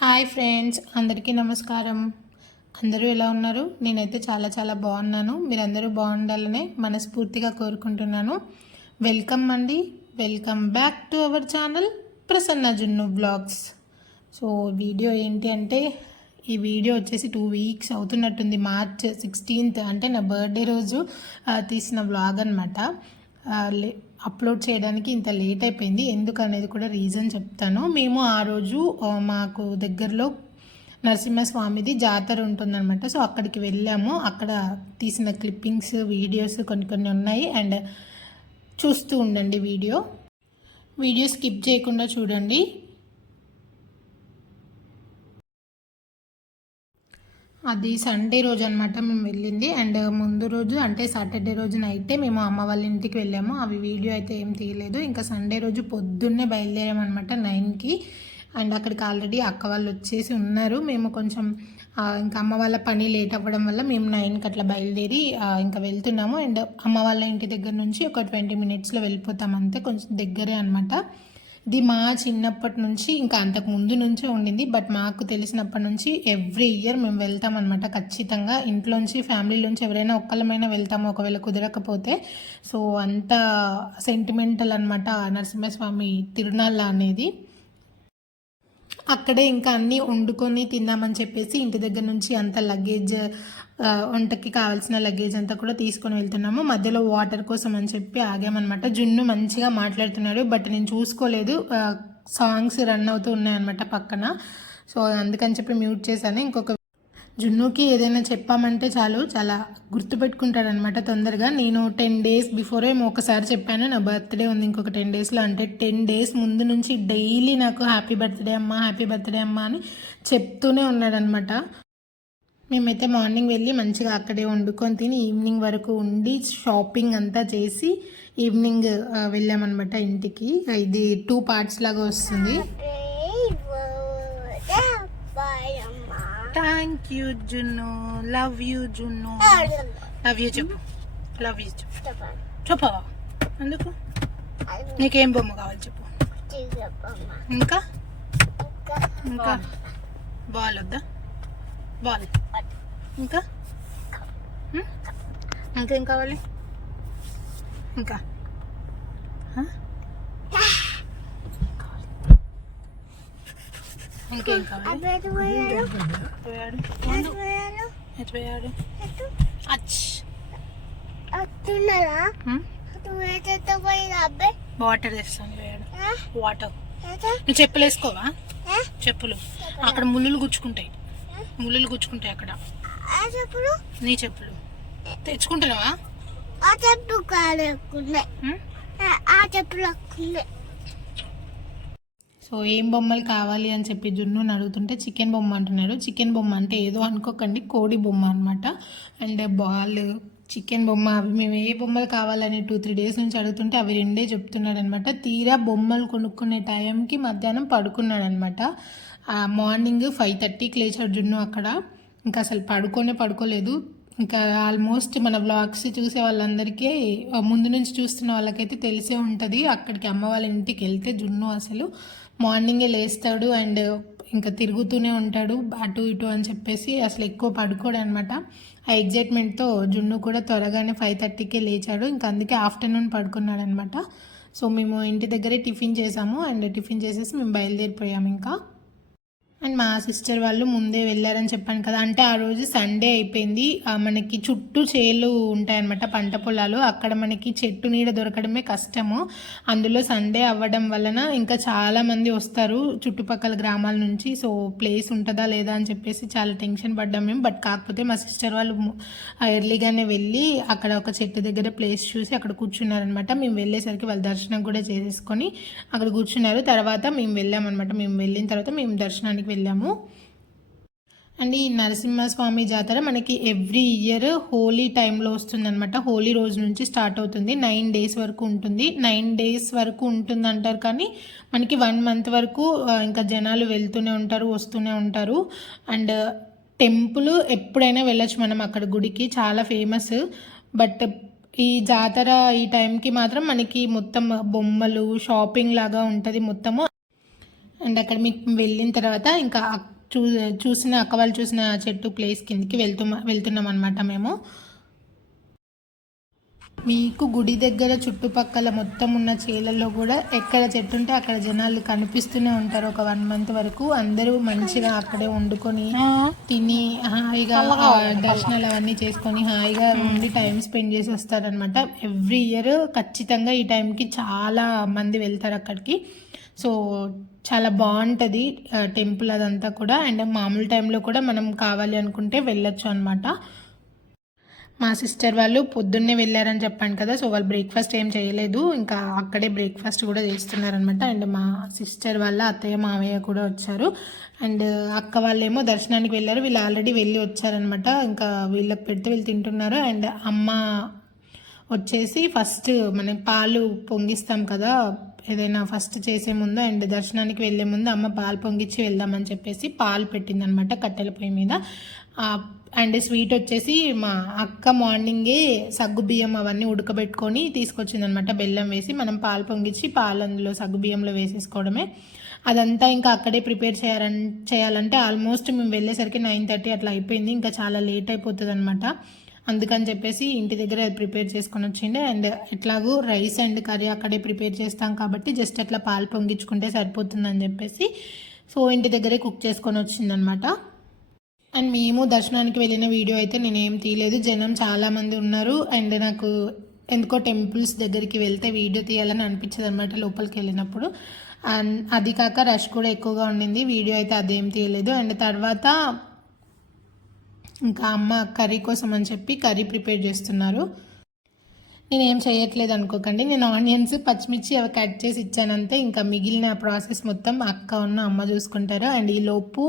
Hi friends, అందరికీ నమస్కారం. అందరూ ఎలా ఉన్నారు? నేనైతే చాలా చాలా బాగున్నాను. మీరందరూ బాగుండాలనే మనస్ఫూర్తిగా కోరుకుంటున్నాను. వెల్కమ్ అండి, welcome back to our channel Prasanna జున్ను బ్లాగ్స్. సో వీడియో ఏంటి అంటే, ఈ వీడియో వచ్చేసి 2 వీక్స్ అవుతున్నట్టుంది. మార్చ్ 16th అంటే నా బర్త్డే రోజు తీసిన వ్లాగ్ అనమాట. అప్లోడ్ చేయడానికి ఇంత లేట్ అయిపోయింది. ఎందుకు అనేది కూడా రీజన్ చెప్తాను. మేము ఆ రోజు మాకు దగ్గరలో నరసింహస్వామిది జాతర ఉంటుందన్నమాట. సో అక్కడికి వెళ్ళాము. అక్కడ తీసిన క్లిప్పింగ్స్, వీడియోస్ కొన్ని ఉన్నాయి. అండ్ చూస్తూ ఉండండి. వీడియో స్కిప్ చేయకుండా చూడండి. అది సండే రోజు అనమాట మేము వెళ్ళింది. అండ్ ముందు రోజు అంటే సాటర్డే రోజు నైటే మేము అమ్మ వాళ్ళ ఇంటికి వెళ్ళాము. అవి వీడియో అయితే ఏం తీయలేదు. ఇంకా సండే రోజు పొద్దున్నే బయలుదేరామన్నమాట 9కి. అండ్ అక్కడికి ఆల్రెడీ అక్క వాళ్ళు వచ్చేసి ఉన్నారు. మేము కొంచెం ఇంకా అమ్మ వాళ్ళ పని లేట్ అవ్వడం వల్ల మేము 9కి అట్లా బయలుదేరి ఇంకా వెళ్తున్నాము. అండ్ అమ్మ వాళ్ళ ఇంటి దగ్గర నుంచి ఒక 20 minutesలో వెళ్ళిపోతాం అంతే, కొంచెం దగ్గరే అనమాట. ఇది మా చిన్నప్పటి నుంచి ఇంకా అంతకు ముందు నుంచే ఉండింది. బట్ మాకు తెలిసినప్పటి నుంచి ఎవ్రీ ఇయర్ మేము వెళ్తామన్నమాట. ఖచ్చితంగా ఇంట్లోంచి ఫ్యామిలీలోంచి ఎవరైనా ఒక్కళ్ళమైనా వెళ్తాము, ఒకవేళ కుదరకపోతే. సో అంత సెంటిమెంటల్ అనమాట నరసింహస్వామి తిరునాళ్ళ అనేది. అక్కడే ఇంకా అన్నీ వండుకొని తిన్నామని చెప్పేసి ఇంటి దగ్గర నుంచి అంత లగేజ్, వంటకి కావాల్సిన లగేజ్ అంతా కూడా తీసుకొని వెళ్తున్నాము. మధ్యలో వాటర్ కోసం అని చెప్పి ఆగామన్నమాట. జున్ను మంచిగా మాట్లాడుతున్నాడు, బట్ నేను చూసుకోలేదు. సాంగ్స్ రన్ అవుతూ ఉన్నాయన్నమాట పక్కన. సో అందుకని చెప్పి మ్యూట్ చేశాను. ఇంకొక జున్నుకి ఏదైనా చెప్పామంటే చాలు, చాలా గుర్తుపెట్టుకుంటాడనమాట తొందరగా. నేను 10 days బిఫోరే ఒకసారి చెప్పాను, నా బర్త్డే ఉంది ఇంకొక 10 daysలో. అంటే 10 days ముందు నుంచి డైలీ నాకు హ్యాపీ బర్త్డే అమ్మా, హ్యాపీ బర్త్డే అమ్మా అని చెప్తూనే ఉన్నాడనమాట. మేమైతే మార్నింగ్ వెళ్ళి మంచిగా అక్కడే వండుకొని తిని ఈవినింగ్ వరకు ఉండి షాపింగ్ అంతా చేసి ఈవినింగ్ వెళ్ళామన్నమాట ఇంటికి. ఇది 2 parts లాగా వస్తుంది. థ్యాంక్ యూ జున్ను, లవ్ యూ జున్ను, లవ్ యూ చెప్పు, లవ్ యూ చెప్పు. చెప్పవా? ఎందుకు? నీకేం బొమ్మ కావాలి చెప్పు. ఇంకా ఇంకా బాల్ వద్దా? బాల్. ఇంకా ఇంకేం కావాలి? ఇంకా ఇంకేం కావాలి? వాటర్ తెస్తాను. వాటర్. నువ్వు చెప్పులు వేసుకోవా? చెప్పులు అక్కడ ముళ్ళులు గుచ్చుకుంటాయి అక్కడ. నీ చెప్పులు తెచ్చుకుంటున్నావా? సో ఏం బొమ్మలు కావాలి అని చెప్పి జున్నుని అడుగుతుంటే చికెన్ బొమ్మ అంటున్నాడు. చికెన్ బొమ్మ అంటే ఏదో అనుకోకండి, కోడి బొమ్మ అనమాట. అండ్ బాల్, చికెన్ బొమ్మ, అవి మేము ఏ బొమ్మలు కావాలని 2-3 days నుంచి అడుగుతుంటే అవి 2 చెప్తున్నాడు అనమాట. తీరా బొమ్మలు కొనుక్కునే టైంకి మధ్యాహ్నం పడుకున్నాడు అనమాట. మార్నింగ్ 5:30కి లేచాడు జున్ను అక్కడ. ఇంకా అసలు పడుకోలేదు. ఇంకా ఆల్మోస్ట్ మన వ్లాగ్స్ చూసే వాళ్ళందరికీ, ముందు నుంచి చూస్తున్న వాళ్ళకైతే తెలిసే ఉంటుంది. అక్కడికి అమ్మ వాళ్ళ ఇంటికి వెళ్తే జున్ను అసలు మార్నింగే లేస్తాడు అండ్ ఇంకా తిరుగుతూనే ఉంటాడు అటు ఇటు అని చెప్పేసి. అసలు ఎక్కువ పడుకోడు అనమాట. ఆ ఎగ్జైట్మెంట్తో జున్ను కూడా త్వరగానే 5:30కే లేచాడు. ఇంకా అందుకే ఆఫ్టర్నూన్ పడుకున్నాడు అనమాట. సో మేము ఇంటి దగ్గరే టిఫిన్ చేసాము. అండ్ టిఫిన్ చేసేసి మేము బయలుదేరిపోయాము ఇంకా. అండ్ మా సిస్టర్ వాళ్ళు ముందే వెళ్ళారని చెప్పాను కదా. అంటే ఆ రోజు సండే అయిపోయింది. మనకి చుట్టూ చేలు ఉంటాయన్నమాట, పంట పొలాలు. అక్కడ మనకి చెట్టు నీడ దొరకడమే కష్టము. అందులో సండే అవ్వడం వలన ఇంకా చాలామంది వస్తారు చుట్టుపక్కల గ్రామాల నుంచి. సో ప్లేస్ ఉంటుందా లేదా అని చెప్పేసి చాలా టెన్షన్ పడ్డాం మేము. బట్ కాకపోతే మా సిస్టర్ వాళ్ళు ఎర్లీగానే వెళ్ళి అక్కడ ఒక చెట్టు దగ్గర ప్లేస్ చూసి అక్కడ కూర్చున్నారనమాట. మేము వెళ్ళేసరికి వాళ్ళ దర్శనం కూడా చేసేసుకొని అక్కడ కూర్చున్నారు. తర్వాత మేము వెళ్ళామన్నమాట. మేము వెళ్ళిన తర్వాత మేము దర్శనానికి వెళ్ళాము. అండ్ ఈ నరసింహస్వామి జాతర మనకి ఎవ్రీ ఇయర్ హోలీ టైంలో వస్తుందన్నమాట. హోలీ రోజు నుంచి స్టార్ట్ అవుతుంది. 9 days వరకు ఉంటుంది. 9 days వరకు ఉంటుంది అంటారు, కానీ మనకి 1 month వరకు ఇంకా జనాలు వెళ్తూనే ఉంటారు, వస్తూనే ఉంటారు. అండ్ టెంపుల్ ఎప్పుడైనా వెళ్ళొచ్చు మనం అక్కడ, గుడికి చాలా ఫేమస్. బట్ ఈ జాతర ఈ టైంకి మాత్రం మనకి మొత్తం బొమ్మలు, షాపింగ్ లాగా ఉంటుంది మొత్తము. అండ్ అక్కడ మీకు వెళ్ళిన తర్వాత ఇంకా చూసిన అక్క వాళ్ళు చూసిన చెట్టు ప్లేస్ కిందకి వెళ్తున్నాం అనమాట మేము. మీకు గుడి దగ్గర చుట్టుపక్కల మొత్తం ఉన్న చేలల్లో కూడా ఎక్కడ చెట్టు ఉంటే అక్కడ జనాలు కనిపిస్తూనే ఉంటారు. ఒక 1 మంత్ వరకు అందరూ మంచిగా అక్కడే వండుకొని తిని హాయిగా దర్శనాలు అవన్నీ చేసుకొని హాయిగా ఉండి టైం స్పెండ్ చేసి వస్తారనమాట. ఎవ్రీ ఇయర్ ఖచ్చితంగా ఈ టైంకి చాలా మంది వెళ్తారు అక్కడికి. సో చాలా బాగుంటుంది టెంపుల్ అదంతా కూడా. అండ్ మామూలు టైంలో కూడా మనం కావాలి అనుకుంటే వెళ్ళొచ్చు అనమాట. మా సిస్టర్ వాళ్ళు పొద్దున్నే వెళ్ళారని చెప్పాను కదా, సో వాళ్ళు బ్రేక్ఫాస్ట్ ఏం చేయలేదు, ఇంకా అక్కడే బ్రేక్ఫాస్ట్ కూడా చేస్తున్నారనమాట. అండ్ మా సిస్టర్ వాళ్ళ అత్తయ్య మావయ్య కూడా వచ్చారు. అండ్ అక్క వాళ్ళేమో దర్శనానికి వెళ్ళారు, వీళ్ళు ఆల్రెడీ వెళ్ళి వచ్చారనమాట. ఇంకా వీళ్ళకి పెడితే వీళ్ళు తింటున్నారు. అండ్ అమ్మ వచ్చేసి ఫస్ట్ మనం పాలు పొంగిస్తాం కదా ఏదైనా ఫస్ట్ చేసే ముందు అండ్ దర్శనానికి వెళ్ళే ముందు అమ్మ పాలు పొంగిచ్చి వెళ్దామని చెప్పేసి పాలు పెట్టిందనమాట కట్టెల పొయ్యి మీద. అండ్ స్వీట్ వచ్చేసి మా అక్క మార్నింగే సగ్గు బియ్యం అవన్నీ ఉడకబెట్టుకొని తీసుకొచ్చిందనమాట, బెల్లం వేసి. మనం పాలు పొంగిచ్చి పాలు అందులో సగ్గు బియ్యంలో వేసేసుకోవడమే. అదంతా ఇంకా అక్కడే ప్రిపేర్ చేయాలంటే ఆల్మోస్ట్ మేము వెళ్ళేసరికి 9:30 అట్లా అయిపోయింది. ఇంకా చాలా లేట్ అయిపోతుంది అనమాట. అందుకని చెప్పేసి ఇంటి దగ్గర అది ప్రిపేర్ చేసుకొని వచ్చిండే. అండ్ ఎట్లాగూ రైస్ అండ్ కర్రీ అక్కడే ప్రిపేర్ చేస్తాం కాబట్టి జస్ట్ అట్లా పాలు పొంగించుకుంటే సరిపోతుందని చెప్పేసి సో ఇంటి దగ్గరే కుక్ చేసుకొని వచ్చిందనమాట. అండ్ మేము దర్శనానికి వెళ్ళిన వీడియో అయితే నేనేం తీయలేదు, జనం చాలామంది ఉన్నారు. అండ్ నాకు ఎందుకో టెంపుల్స్ దగ్గరికి వెళ్తే వీడియో తీయాలని అనిపించదు అనమాట లోపలికి వెళ్ళినప్పుడు. అండ్ అది కాక రష్ కూడా ఎక్కువగా ఉండింది, వీడియో అయితే అదేం తీయలేదు. అండ్ తర్వాత ఇంకా అమ్మ కర్రీ కోసం అని చెప్పి కర్రీ ప్రిపేర్ చేస్తున్నారు. నేనేం చేయట్లేదు అనుకోకండి, నేను ఆనియన్స్ పచ్చిమిర్చి అవి కట్ చేసి ఇచ్చానంతే. ఇంకా మిగిలిన ప్రాసెస్ మొత్తం అక్క అమ్మ చూసుకుంటారు. అండ్ ఈ లోపు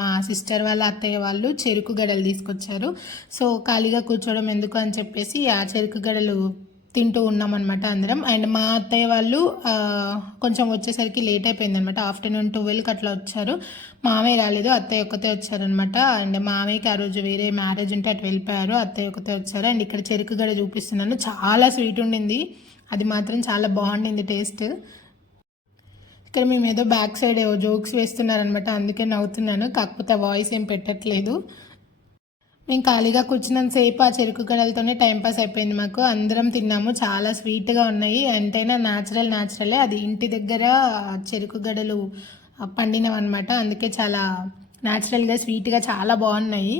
మా సిస్టర్ వాళ్ళ అత్తయ్య వాళ్ళు చెరుకు గడలు తీసుకొచ్చారు. సో ఖాళీగా కూర్చోవడం ఎందుకు అని చెప్పేసి ఆ చెరుకు గడలు తింటూ ఉన్నామన్నమాట అందరం. అండ్ మా అత్తయ్య వాళ్ళు కొంచెం వచ్చేసరికి లేట్ అయిపోయింది అనమాట, ఆఫ్టర్నూన్ 12కి అట్లా వచ్చారు. మామయ్య రాలేదు, అత్తయ్య ఒక్కతే వచ్చారనమాట. అండ్ మామయ్యకి ఆ రోజు వేరే మ్యారేజ్ ఉంటే అటు వెళ్ళిపోయారు, అత్తయ్య ఒక్కతే వచ్చారు. అండ్ ఇక్కడ చెరుకు గడ చూపిస్తున్నాను, చాలా స్వీట్ ఉండింది, అది మాత్రం చాలా బాగుండింది టేస్ట్. ఇక్కడ మేము ఏదో బ్యాక్ సైడ్ ఏవో జోక్స్ వేస్తున్నారనమాట, అందుకే నవ్వుతున్నాను, కాకపోతే వాయిస్ ఏం పెట్టట్లేదు. మేము ఖాళీగా కూర్చున్నంతసేపు ఆ చెరుకు గడలతోనే టైంపాస్ అయిపోయింది మాకు. అందరం తిన్నాము, చాలా స్వీట్గా ఉన్నాయి. ఎంతైనా న్యాచురలే, అది ఇంటి దగ్గర చెరుకు గడలు పండినవన్నమాట, అందుకే చాలా న్యాచురల్గా స్వీట్గా చాలా బాగున్నాయి.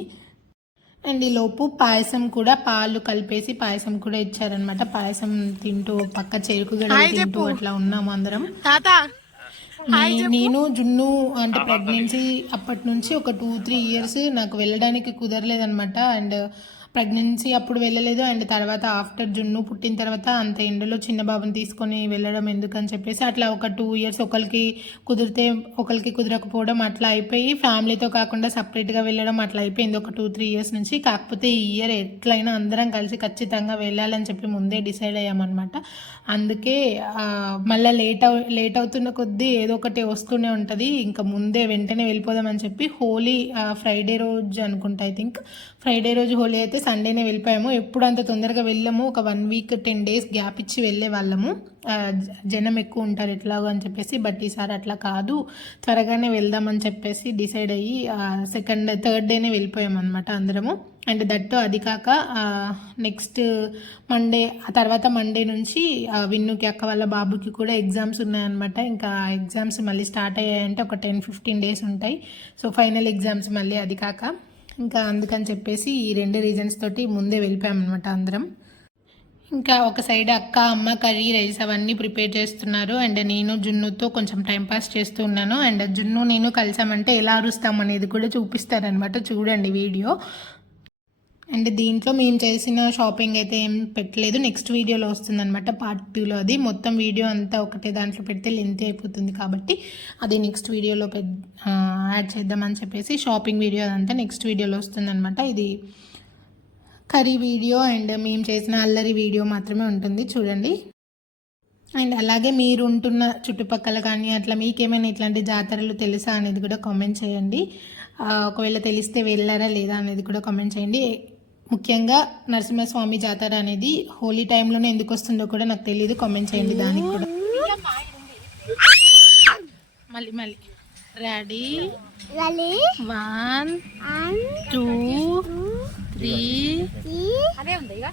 అండ్ ఈ లోపు పాయసం కూడా పాలు కలిపేసి పాయసం కూడా ఇచ్చారనమాట. పాయసం తింటూ పక్క చెరుకు గడలు తింటూ అట్లా ఉన్నాము అందరం. నేను జున్ను అంటే ప్రెగ్నెన్సీ అప్పటి నుంచి ఒక 2-3 ఇయర్స్ నాకు వెళ్ళడానికి కుదరలేదనమాట. అండ్ ప్రెగ్నెన్సీ అప్పుడు వెళ్ళలేదు. అండ్ తర్వాత ఆఫ్టర్ జున్ను పుట్టిన తర్వాత అంత ఎండలో చిన్న బాబుని తీసుకొని వెళ్ళడం ఎందుకని చెప్పేసి అట్లా ఒక 2 ఇయర్స్ ఒకరికి కుదిరితే ఒకరికి కుదరకపోవడం అట్లా అయిపోయి ఫ్యామిలీతో కాకుండా సపరేట్గా వెళ్ళడం అట్లా అయిపోయింది ఒక 2-3 ఇయర్స్ నుంచి. కాకపోతే ఈ ఇయర్ ఎట్లయినా అందరం కలిసి ఖచ్చితంగా వెళ్ళాలని చెప్పి ముందే డిసైడ్ అయ్యామన్నమాట. అందుకే మళ్ళీ లేట్ అవుతున్న కొద్దీ ఏదో ఒకటి వస్తూనే ఉంటుంది, ఇంకా ముందే వెంటనే వెళ్ళిపోదామని చెప్పి హోలీ ఫ్రైడే రోజు అనుకుంటా, ఐ థింక్ ఫ్రైడే రోజు హోలీ అయితే సండేనే వెళ్ళిపోయాము. ఎప్పుడు అంత తొందరగా వెళ్ళాము, ఒక 1 వీక్ 10 డేస్ గ్యాప్ ఇచ్చి వెళ్ళే వాళ్ళము, జనం ఎక్కువ ఉంటారు ఎట్లాగో అని చెప్పేసి. బట్ ఈసారి అట్లా కాదు, త్వరగానే వెళ్దామని చెప్పేసి డిసైడ్ అయ్యి థర్డ్ డేనే వెళ్ళిపోయాం అనమాట అందరము. అండ్ దట్టు అది కాక నెక్స్ట్ మండే తర్వాత మండే నుంచి విన్నుకి అక్క వాళ్ళ బాబుకి కూడా ఎగ్జామ్స్ ఉన్నాయన్నమాట. ఇంకా ఎగ్జామ్స్ మళ్ళీ స్టార్ట్ అయ్యాయంటే ఒక 10-15 డేస్ ఉంటాయి. సో ఫైనల్ ఎగ్జామ్స్ మళ్ళీ అది కాక ఇంకా అందుకని చెప్పేసి ఈ 2 రీజన్స్ తోటి ముందే వెళ్ళిపోయామన్నమాట అందరం. ఇంకా ఒక సైడ్ అక్క అమ్మ కర్రీ రైస్ అవన్నీ ప్రిపేర్ చేస్తున్నారు. అండ్ నేను జున్నుతో కొంచెం టైంపాస్ చేస్తూ ఉన్నాను. అండ్ జున్ను నేను కలిసామంటే ఎలా అరుస్తాం అనేది కూడా చూపిస్తారనమాట, చూడండి వీడియో. అండ్ దీంట్లో మేము చేసిన షాపింగ్ అయితే ఏం పెట్టలేదు, నెక్స్ట్ వీడియోలో వస్తుందన్నమాట, పార్ట్ 2లో. అది మొత్తం వీడియో అంతా ఒకటే దాంట్లో పెడితే లెంత్ అయిపోతుంది కాబట్టి అది నెక్స్ట్ వీడియోలో యాడ్ చేద్దామని చెప్పేసి షాపింగ్ వీడియో అదంతా నెక్స్ట్ వీడియోలో వస్తుందన్నమాట. ఇది కర్రీ వీడియో అండ్ మేము చేసిన అల్లరి వీడియో మాత్రమే ఉంటుంది, చూడండి. అండ్ అలాగే మీరు ఉంటున్న చుట్టుపక్కల కానీ అట్లా మీకేమైనా ఇట్లాంటి జాతరలు తెలుసా అనేది కూడా కామెంట్ చేయండి. ఒకవేళ తెలిస్తే వెళ్ళారా లేదా అనేది కూడా కామెంట్ చేయండి. ముఖ్యంగా నరసింహస్వామి జాతర అనేది హోలీ టైంలోనే ఎందుకు వస్తుందో కూడా నాకు తెలియదు, కామెంట్ చేయండి దానికి కూడా. మళ్ళీ రెడీ 1 2 3 అదే ఉంది ఇక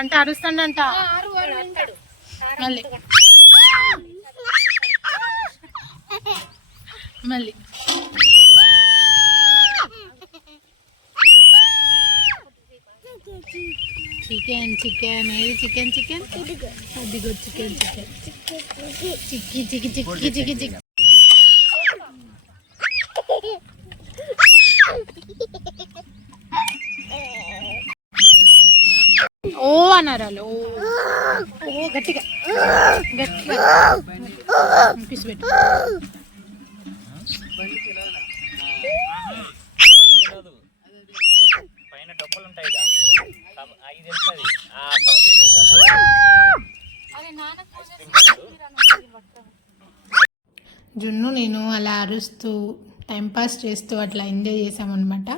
అంటే అరుస్తాడంట మళ్ళీ చికెన్ ఏది చికెన్ అదిగో చికెన్ చిక్కి ఓ అన్నారు ఓ గట్టిగా పిసిపెట్టు పైన డబ్బులు ఉంటాయి జున్ను నేను అలా అరుస్తూ టైంపాస్ చేస్తూ అట్లా ఎంజాయ్ చేసామన్నమాట.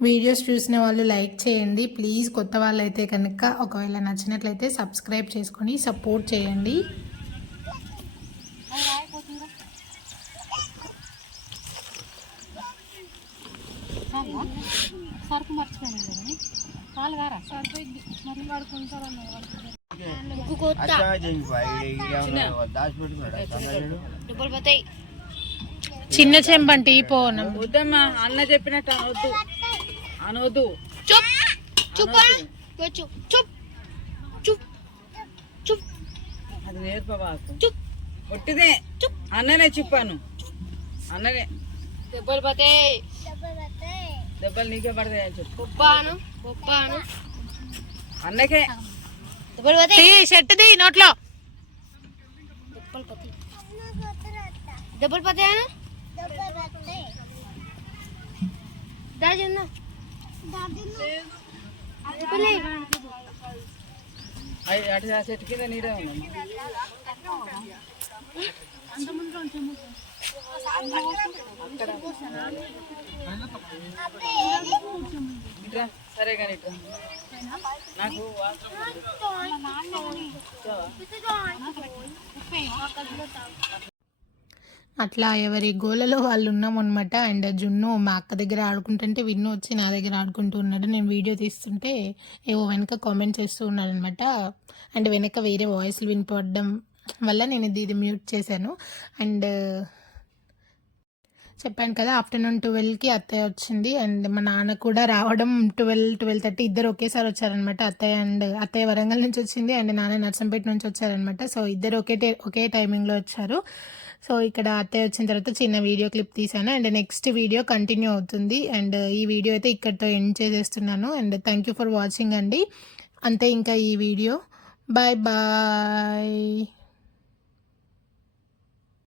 వీడియోస్ చూసిన వాళ్ళు లైక్ చేయండి ప్లీజ్. కొత్త వాళ్ళు అయితే కనుక ఒకవేళ నచ్చినట్లయితే సబ్స్క్రైబ్ చేసుకొని సపోర్ట్ చేయండి. సరుకు మర్చిపోయింది వాళ్ళు గారా సరిపోయింది మరి వాడుకుంటారు. చిన్న చెంబంటి పోను వద్దమ్మా అన్న చెప్పినట్టు అనవద్దు అది నేర్పబాకు ఒట్టిదే అన్ననే చెప్పాను అన్ననే దెబ్బలు నీకే పడతాయి అని చెప్పు అన్నకే షర్ట్ది నోట్లో డబ్బులు పతాయనా అటు చెట్టు కింద నీడే ఉన్నాను ఇట్రా సరే కానీ ఇట్రా నాకు అట్లా ఎవరి గోలలో వాళ్ళు ఉన్నామన్నమాట. అండ్ జున్ను మా అక్క దగ్గర ఆడుకుంటుంటే విన్ను వచ్చి నా దగ్గర ఆడుకుంటూ ఉన్నాడు. నేను వీడియో తీస్తుంటే ఏవో వెనక కామెంట్ చేస్తూ ఉన్నాడు అనమాట. అండ్ వెనక వేరే వాయిస్లు వినిపడడం వల్ల నేను ఇది మ్యూట్ చేశాను. అండ్ చెప్పాను కదా ఆఫ్టర్నూన్ 12కి అత్తయ్య వచ్చింది. అండ్ మా నాన్న కూడా రావడం 12-12:30 ఇద్దరు ఒకేసారి వచ్చారనమాట. అత్తయ్య వరంగల్ నుంచి వచ్చింది అండ్ నాన్న నర్సంపేట నుంచి వచ్చారనమాట. సో ఇద్దరు ఒకే టైమింగ్లో వచ్చారు. సో ఇక్కడ అత్తయ్య వచ్చిన తర్వాత చిన్న వీడియో క్లిప్ తీశాను. అండ్ నెక్స్ట్ వీడియో కంటిన్యూ అవుతుంది. అండ్ ఈ వీడియో అయితే ఇక్కడితో ఎండ్ చేసేస్తున్నాను. And thank you for watching అండి. అంతే ఇంకా ఈ వీడియో. బాయ్.